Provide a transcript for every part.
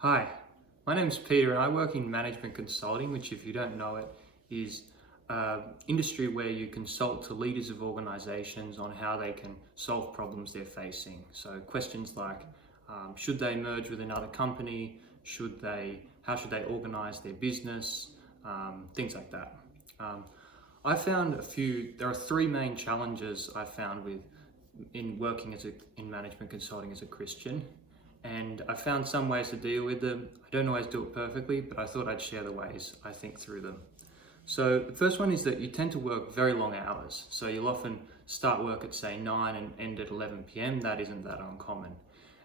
Hi, my name's Peter and I work in management consulting, which if you don't know it, is industry where you consult to leaders of organizations on how they can solve problems they're facing. So questions like, should they merge with another company? How should they organize their business? Things like that. I found there are three main challenges I found in working in management consulting as a Christian. And I found some ways to deal with them. I don't always do it perfectly, but I thought I'd share the ways I think through them. So the first one is that you tend to work very long hours. So you'll often start work at say 9 and end at 11 p.m. That isn't that uncommon.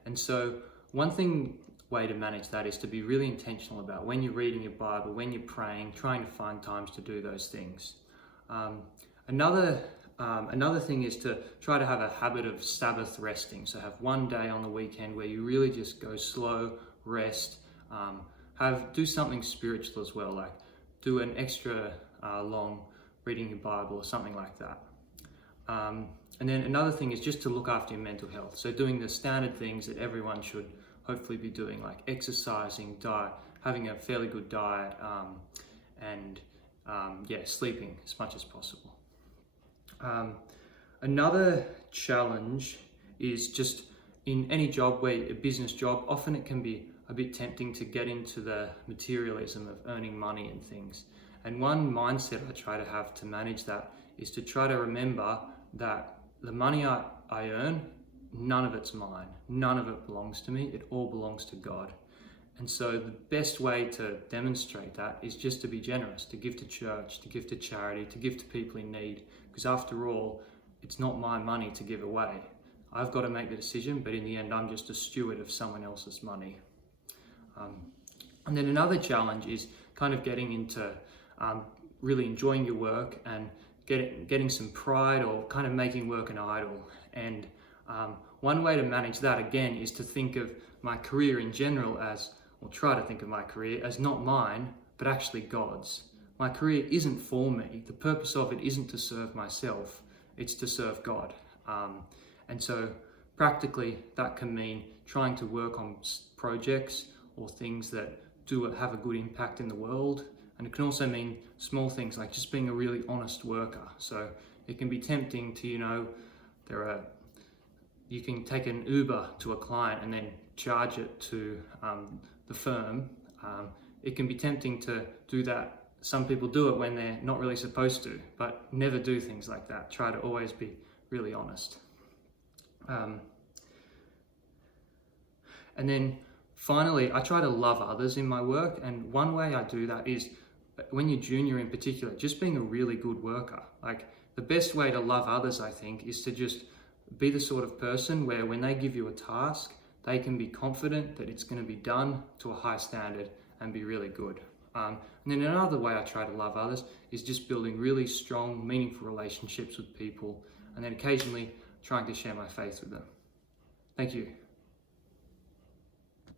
And so way to manage that is to be really intentional about when you're reading your Bible, when you're praying, trying to find times to do those things. Another thing is to try to have a habit of Sabbath resting. So have one day on the weekend where you really just go slow, rest, do something spiritual as well, like do an extra long reading your Bible or something like that. And then another thing is just to look after your mental health. So doing the standard things that everyone should hopefully be doing, like exercising, diet, having a fairly good diet, and sleeping as much as possible. Another challenge is just in any job, a business job, often it can be a bit tempting to get into the materialism of earning money and things. And one mindset I try to have to manage that is to try to remember that the money I earn, none of it's mine. None of it belongs to me. It all belongs to God. And so the best way to demonstrate that is just to be generous, to give to church, to give to charity, to give to people in need. Because after all, it's not my money to give away. I've got to make the decision, but in the end, I'm just a steward of someone else's money. And then another challenge is kind of getting into really enjoying your work and getting some pride or kind of making work an idol. And one way to manage that, again, is to think of my career in general try to think of my career as not mine, but actually God's. My career isn't for me. The purpose of it isn't to serve myself, it's to serve God. And so practically that can mean trying to work on projects or things that have a good impact in the world. And it can also mean small things like just being a really honest worker. So it can be tempting to, you can take an Uber to a client and then charge it to the firm. It can be tempting to do that. Some people do it when they're not really supposed to, but never do things like that. Try to always be really honest. And then finally, I try to love others in my work. And one way I do that is when you're junior in particular, just being a really good worker. Like the best way to love others, I think, is to just be the sort of person where when they give you a task, they can be confident that it's going to be done to a high standard and be really good. And then another way I try to love others is just building really strong, meaningful relationships with people, and then occasionally trying to share my faith with them. Thank you.